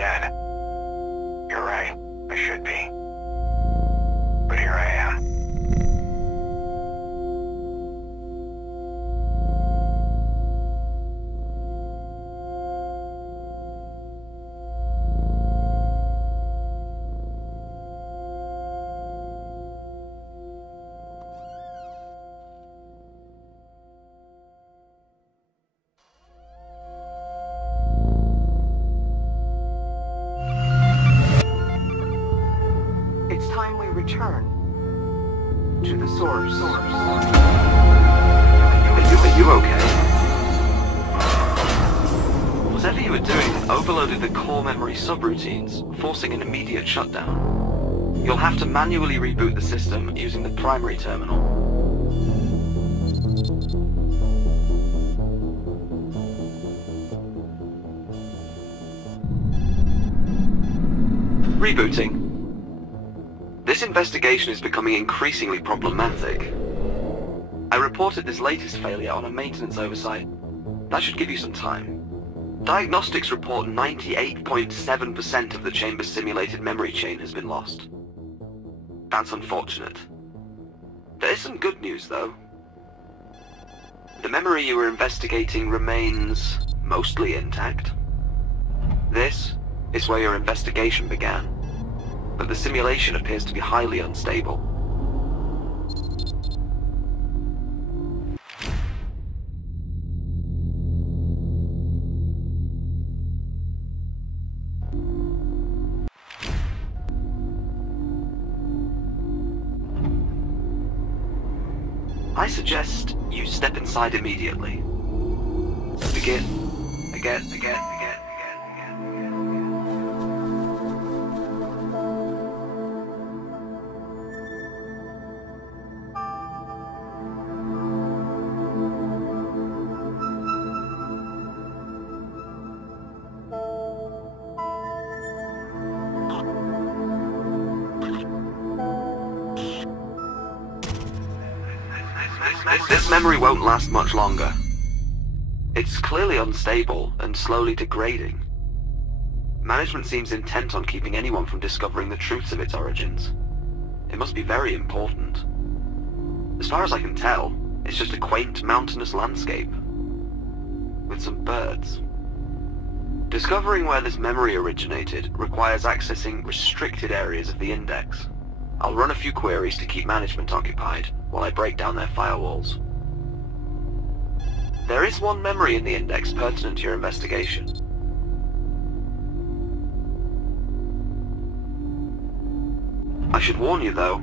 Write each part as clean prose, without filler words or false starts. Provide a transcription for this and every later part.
dead. You're right, I should be. But here I am. It's time we return to the source. Are you okay? Whatever you were doing overloaded the core memory subroutines, forcing an immediate shutdown. You'll have to manually reboot the system using the primary terminal. Rebooting. This investigation is becoming increasingly problematic. I reported this latest failure on a maintenance oversight. That should give you some time. Diagnostics report 98.7% of the chamber's simulated memory chain has been lost. That's unfortunate. There is some good news, though. The memory you were investigating remains mostly intact. This is where your investigation began, but the simulation appears to be highly unstable. I suggest you step inside immediately. Begin. Again. This memory won't last much longer. It's clearly unstable and slowly degrading. Management seems intent on keeping anyone from discovering the truths of its origins. It must be very important. As far as I can tell, it's just a quaint mountainous landscape with some birds. Discovering where this memory originated requires accessing restricted areas of the index. I'll run a few queries to keep management occupied while I break down their firewalls. There is one memory in the index pertinent to your investigation. I should warn you though,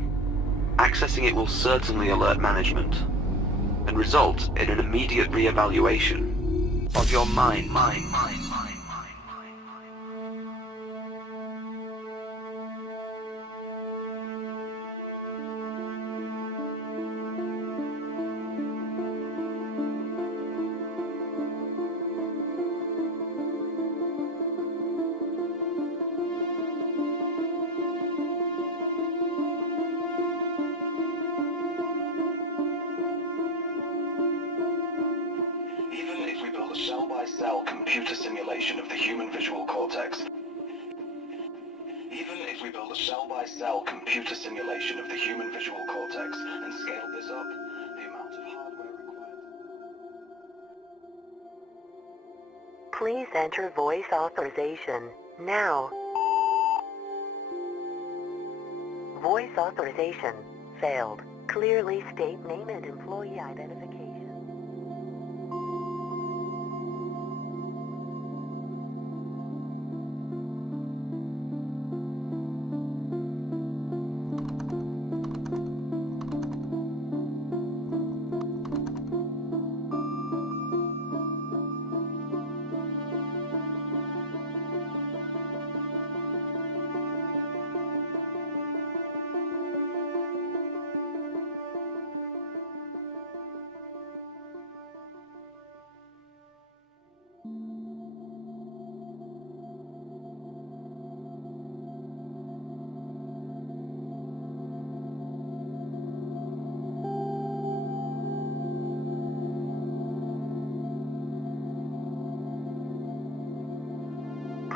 accessing it will certainly alert management and result in an immediate re-evaluation of your mind. Cell-by-cell computer simulation of the human visual cortex. Even if we build a cell-by-cell computer simulation of the human visual cortex and scale this up, the amount of hardware required... Please enter voice authorization now. Voice authorization failed. Clearly state name and employee identification.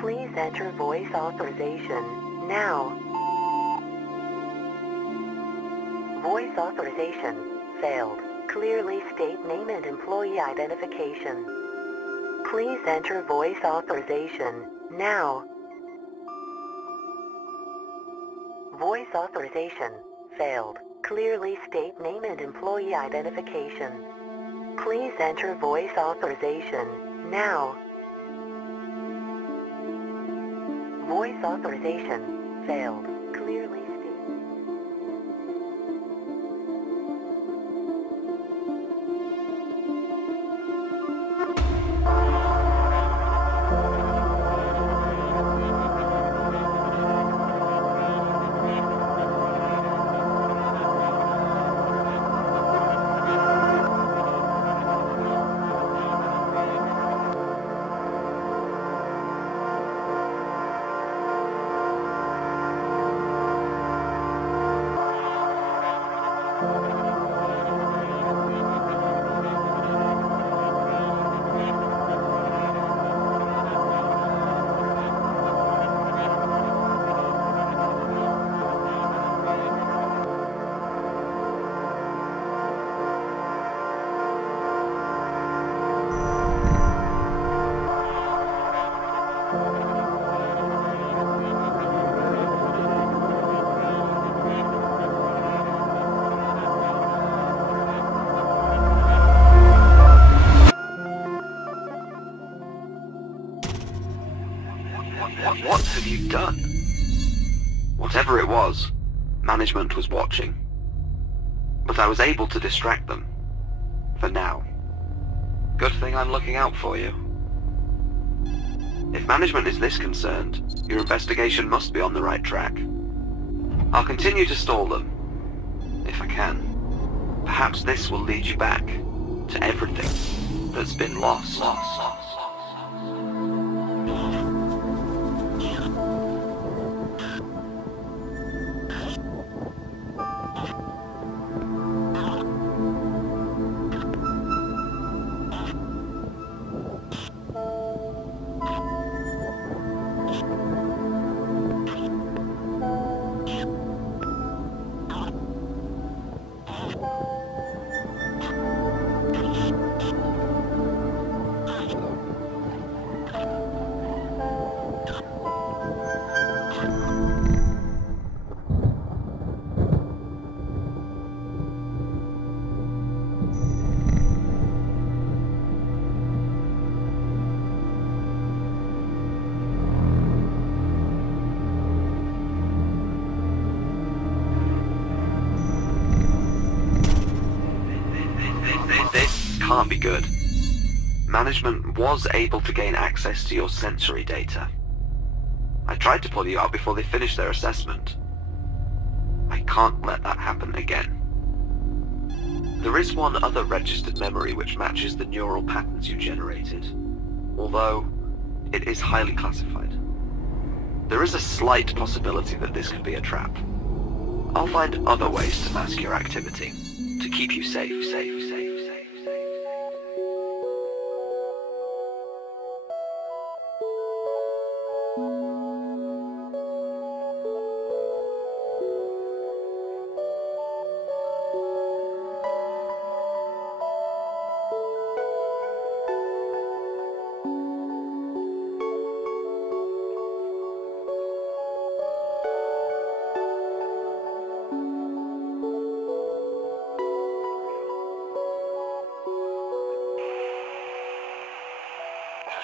Please enter voice authorization now. Voice authorization failed. Clearly state name and employee identification. Please enter voice authorization now. Voice authorization failed. Clearly state name and employee identification. Please enter voice authorization now. Voice authorization failed. Clearly state. What have you done? Whatever it was, management was watching. But I was able to distract them. For now. Good thing I'm looking out for you. If management is this concerned, your investigation must be on the right track. I'll continue to stall them, if I can. Perhaps this will lead you back to everything that's been lost. Can't be good. Management was able to gain access to your sensory data. I tried to pull you out before they finished their assessment. I can't let that happen again. There is one other registered memory which matches the neural patterns you generated, although it is highly classified. There is a slight possibility that this could be a trap. I'll find other ways to mask your activity, to keep you safe.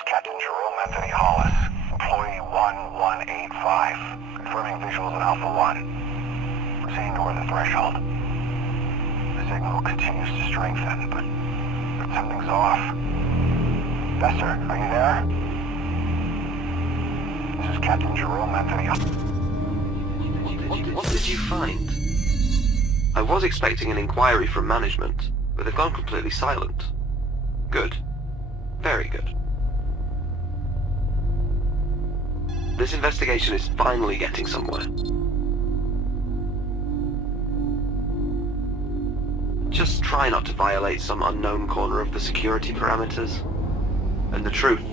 Captain Jerome Anthony Hollis, employee 1185, confirming visuals in Alpha 1. Proceeding toward the threshold. The signal continues to strengthen, but something's off. Besser, are you there? This is Captain Jerome Anthony Hollis. What did you find? I was expecting an inquiry from management, but they've gone completely silent. Good. Very good. This investigation is finally getting somewhere. Just try not to violate some unknown corner of the security parameters, and the truth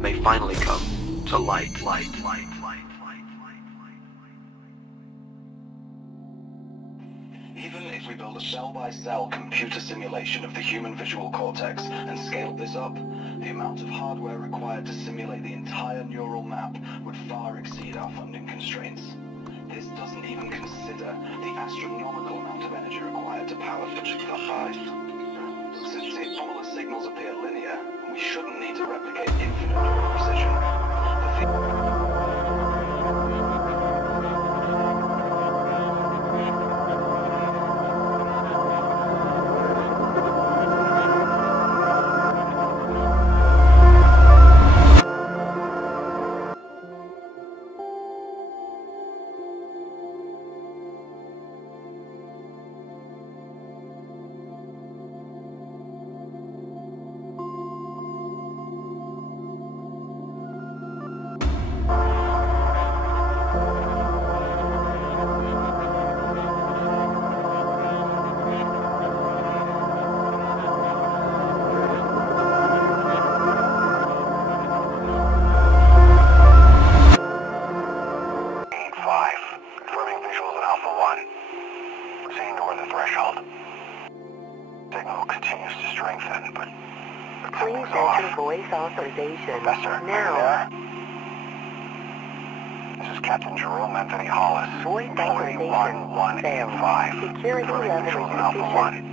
may finally come to for light. Even if we build a cell-by-cell computer simulation of the human visual cortex and scaled this up, the amount of hardware required to simulate the entire neural map would far exceed our funding constraints. This doesn't even consider the astronomical amount of energy required to power the device. Since the all the signals appear linear, we shouldn't need to replicate infinite neural precision. Authorization. Professor, now. There? This is Captain Jerome Anthony Hollis. Voice Employee authorization 1185. Security level visuals in Alpha insufficient.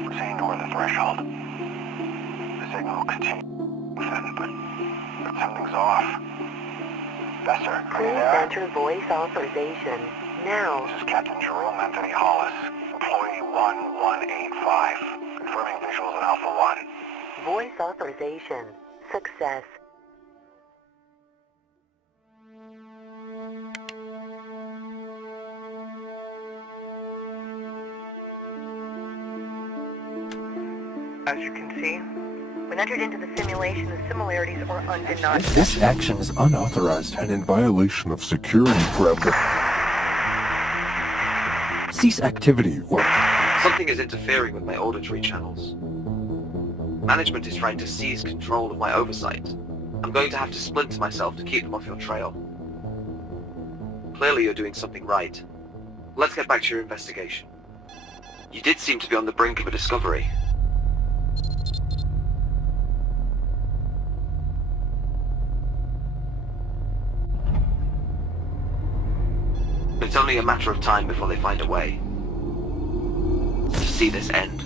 1. Proceeding toward the threshold. The signal continues to strengthen, but something's off. Professor, are you Please there? enter voice authorization now. This is Captain Jerome Anthony Hollis. Employee 1185. Confirming visuals in Alpha 1. Voice authorization success. As you can see, when entered into the simulation, the similarities are undeniable. This action is unauthorized and in violation of security parameters. Cease activity or... Something is interfering with my auditory channels. Management is trying to seize control of my oversight. I'm going to have to splinter myself to keep them off your trail. Clearly you're doing something right. Let's get back to your investigation. You did seem to be on the brink of a discovery. It's only a matter of time before they find a way to see this end.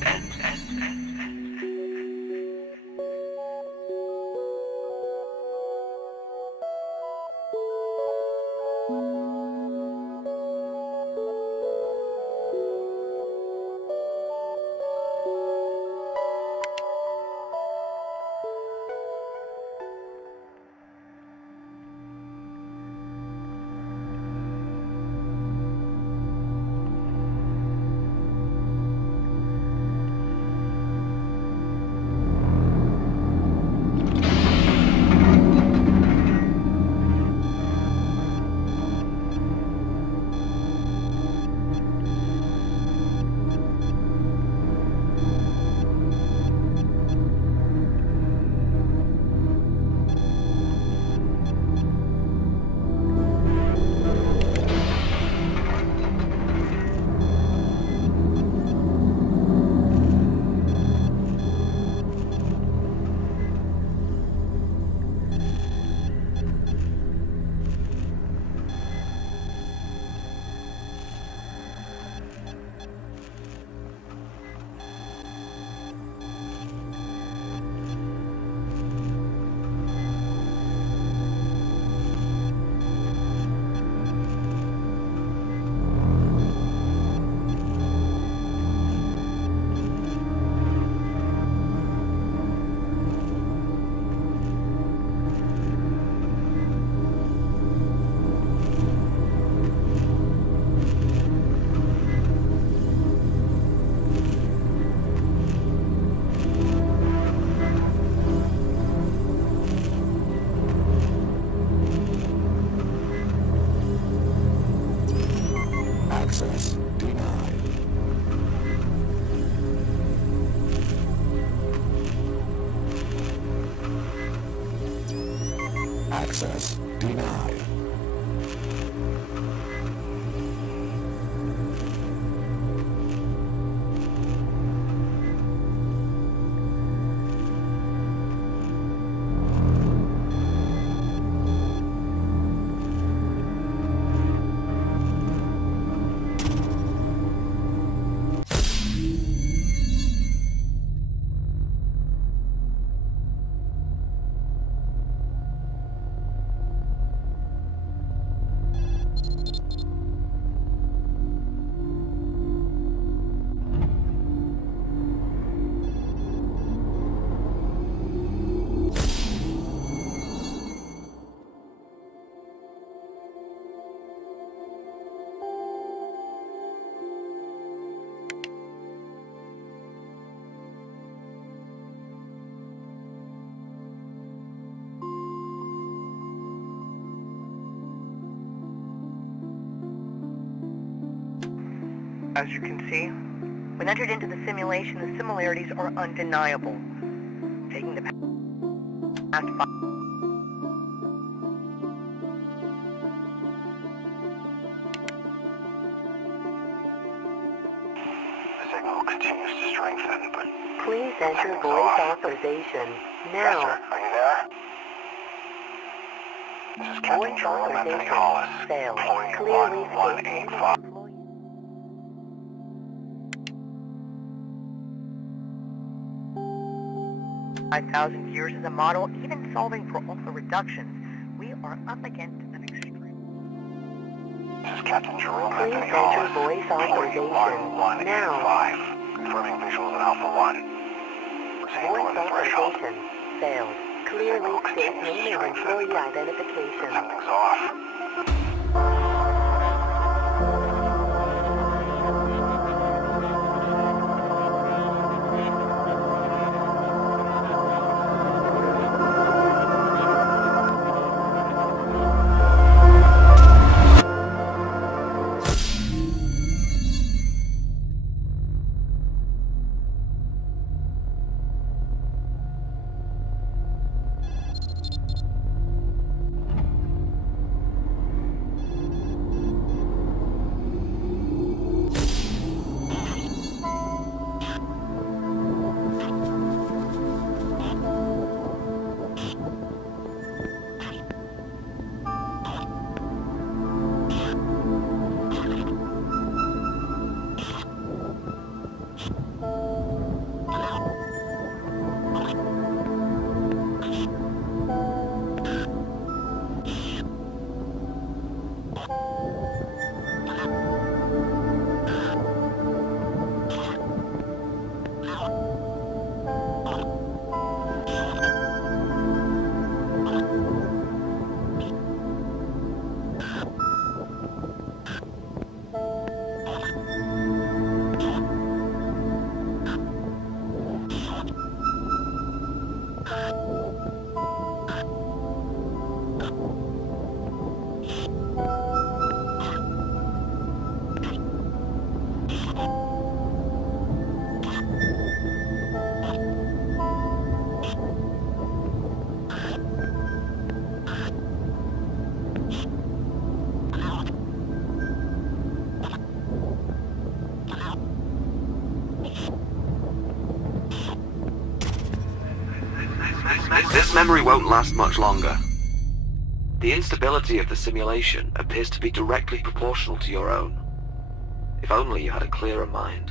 Access denied. As you can see, when entered into the simulation, the similarities are undeniable. Taking the past The signal continues to strengthen, but... Please enter something's voice off. authorization Yes, now. sir. Are you there? This is Captain Voice Jerome Anthony authorization Hollis, failed. employee Clearly state name 1185. and employee. $5,000 years as a model, even solving for all the reductions, we are up against an extreme. This is Captain Jerome Please Anthony enter Hollis, voice employee authorization now. 1185. Confirming visuals in Alpha 1. Proceeding Voice toward the threshold. authorization failed. Clearly state name and employee identification. Something's off. This memory won't last much longer. The instability of the simulation appears to be directly proportional to your own. If only you had a clearer mind.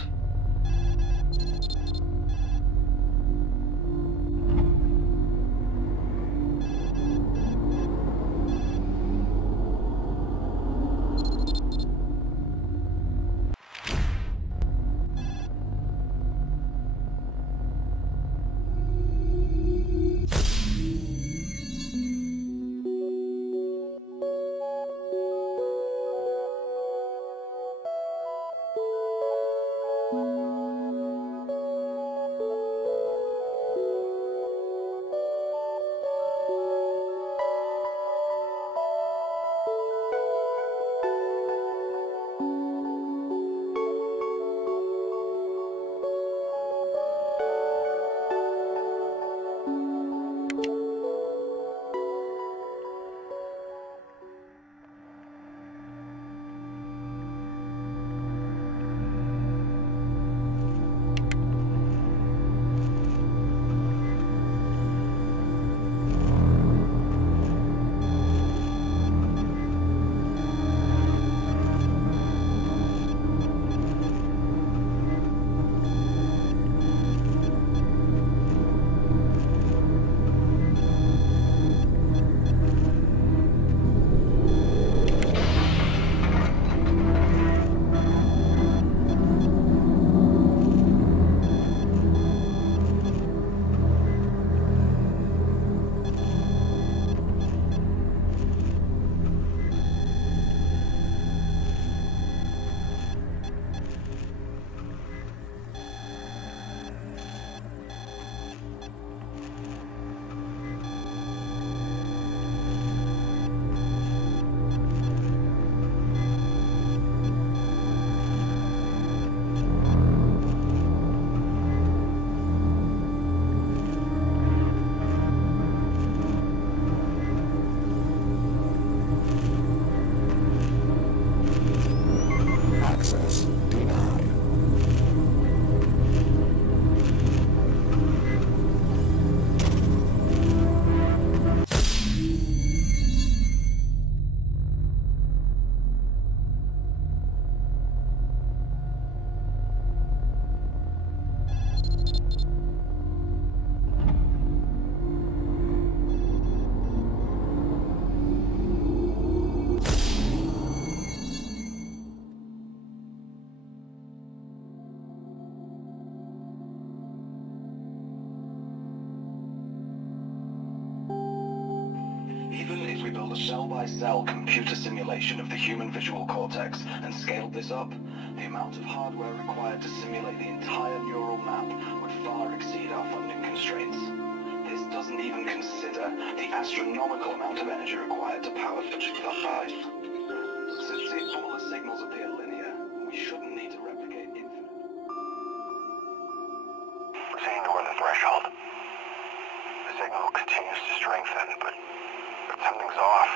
a cell-by-cell computer simulation of the human visual cortex and scaled this up, the amount of hardware required to simulate the entire neural map would far exceed our funding constraints. This doesn't even consider the astronomical amount of energy required to power such a device. Since all the signals appear linear, we shouldn't need to replicate infinite. Proceeding toward the threshold. The signal continues to strengthen, but something's off.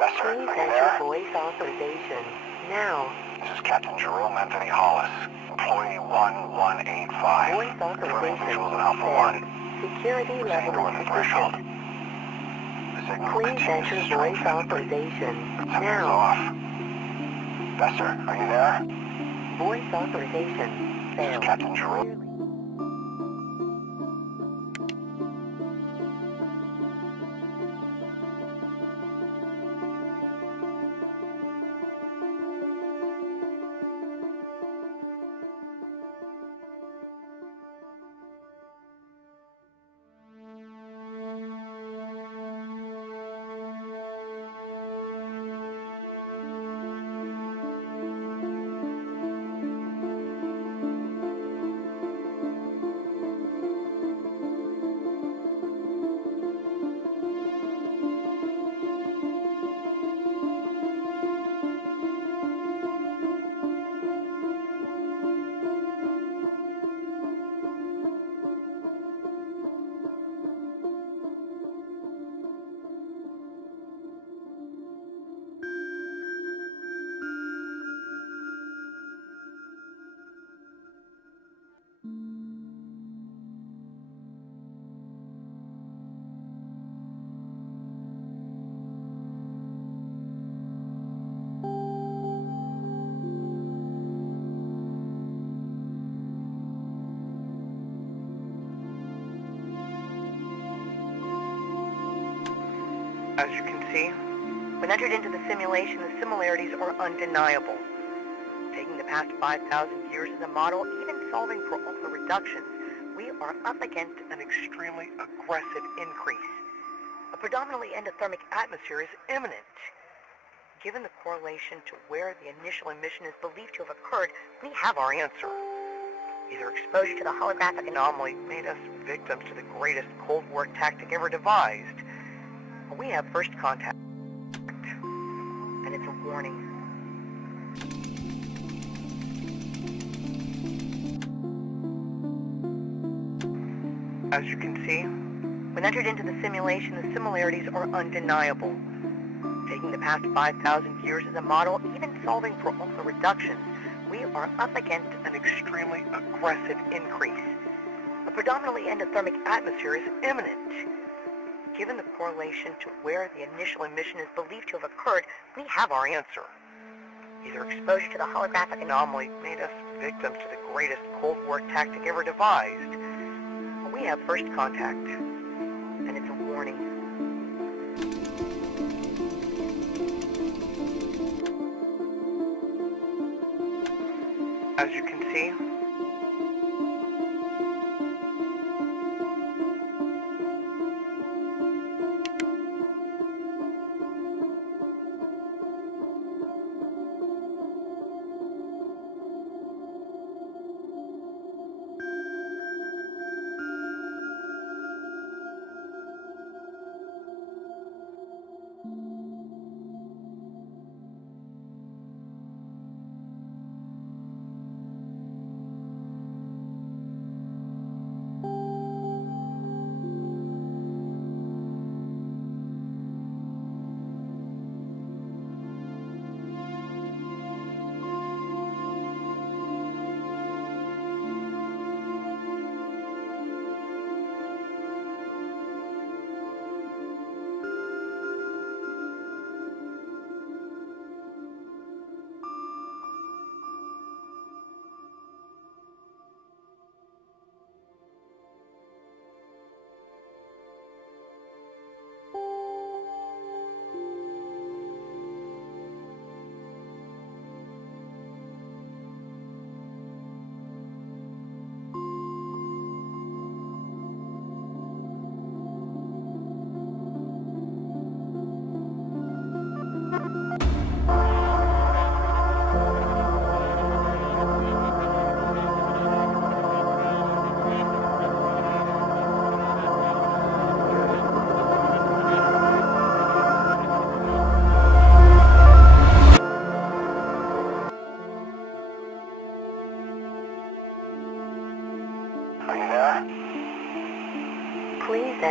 Vesser, Please are you enter there? voice authorization now. This is Captain Jerome Anthony Hollis, employee 1185. Voice Confirming authorization visuals in Alpha failed. 1. Security Proceeding level toward the threshold. insufficient. The signal Please continues enter to voice strengthen, but authorization something's now. off. Vesser, are you there? Voice authorization This is failed. Captain Jerome. As you can see, when entered into the simulation, the similarities are undeniable. Taking the past 5,000 years as a model, even solving for all the reductions, we are up against an extremely aggressive increase. A predominantly endothermic atmosphere is imminent. Given the correlation to where the initial emission is believed to have occurred, we have our answer. Either exposure to the holographic anomaly made us victims to the greatest Cold War tactic ever devised, or we have first contact, and it's a warning. As you can see, when entered into the simulation, the similarities are undeniable. Taking the past 5,000 years as a model, even solving for all the reductions, we are up against an extremely aggressive increase. A predominantly endothermic atmosphere is imminent. Given the correlation to where the initial emission is believed to have occurred, we have our answer. Either exposure to the holographic anomaly made us victims to the greatest Cold War tactic ever devised, or we have first contact, and it's a warning. As you can see,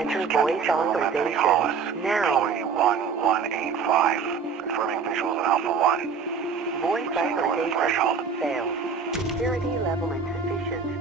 Enter voice authorization. Now. Employee 1185. Confirming visuals in Alpha 1. Voice Proceeding toward the authorization threshold. failed. Security level insufficient.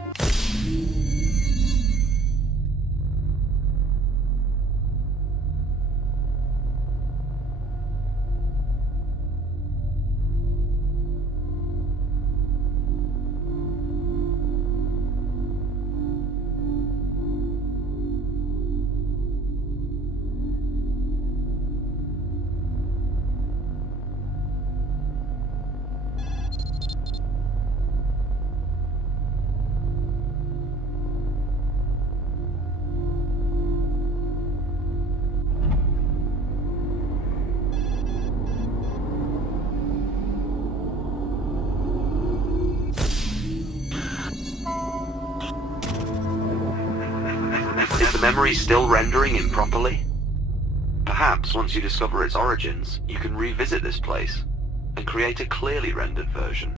Is the memory still rendering improperly? Perhaps once you discover its origins, you can revisit this place and create a clearly rendered version.